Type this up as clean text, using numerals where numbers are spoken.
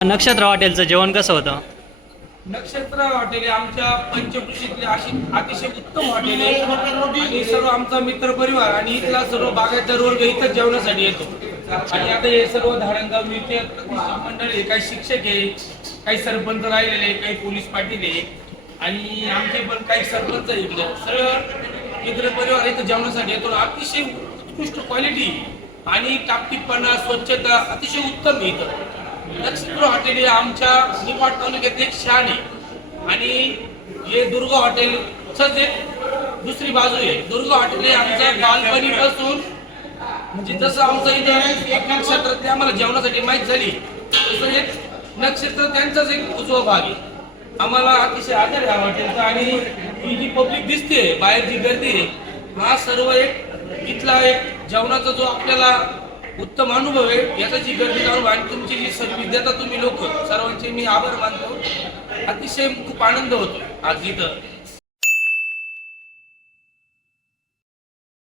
नक्षत्र हॉटेलचं जेवण कसं होतं? नक्षत्र हॉटेल आमच्या पंचकृषीतले अशी अतिशय उत्तम हॉटेल आहे आणि सर्व आमचा मित्र परिवार आणि इथला सर्व बागायतदार वर्ग इथं जेवणासाठी येतो. आणि आता हे सर्व धारणगाव मिळते मंडळ आहे, काही शिक्षक आहे, काही सरपंच राहिलेले, काही पोलीस पाटील आहे आणि आमचे पण काही सरपंच आहे. इकडे सर्व मित्र परिवार इथं जेवणासाठी येतो. अतिशय उत्कृष्ट क्वालिटी आणि टापटीपणा, स्वच्छता अतिशय उत्तम आहे इथं. नक्षत्र हॉटेल हे आमच्या निफाड तालुक्यात एक शान आहे आणि हे दुर्गा हॉटेलच एक दुसरी बाजू आहे. दुर्गा हॉटेल हे आमच्या बालपणीपासून म्हणजे जसं आमचं इथं एक नक्षत्र आम्हाला जेवणासाठी माहीत झाली तसं एक नक्षत्र त्यांचाच एक उजवा भाग आहे. आम्हाला अतिशय आदर आहे हॉटेलचा आणि ही जी पब्लिक दिसते बाहेर जी गर्दी आहे हा सर्व एक इथला एक जेवणाचा जो आपल्याला उत्तम अनुभव आहे. याचा जी गर्दी जाणून आणि तुमची जी सर्व्हिस देता तुम्ही लोक सर्वांचे मी आभार मानतो. अतिशय खूप आनंद होतो आज इथं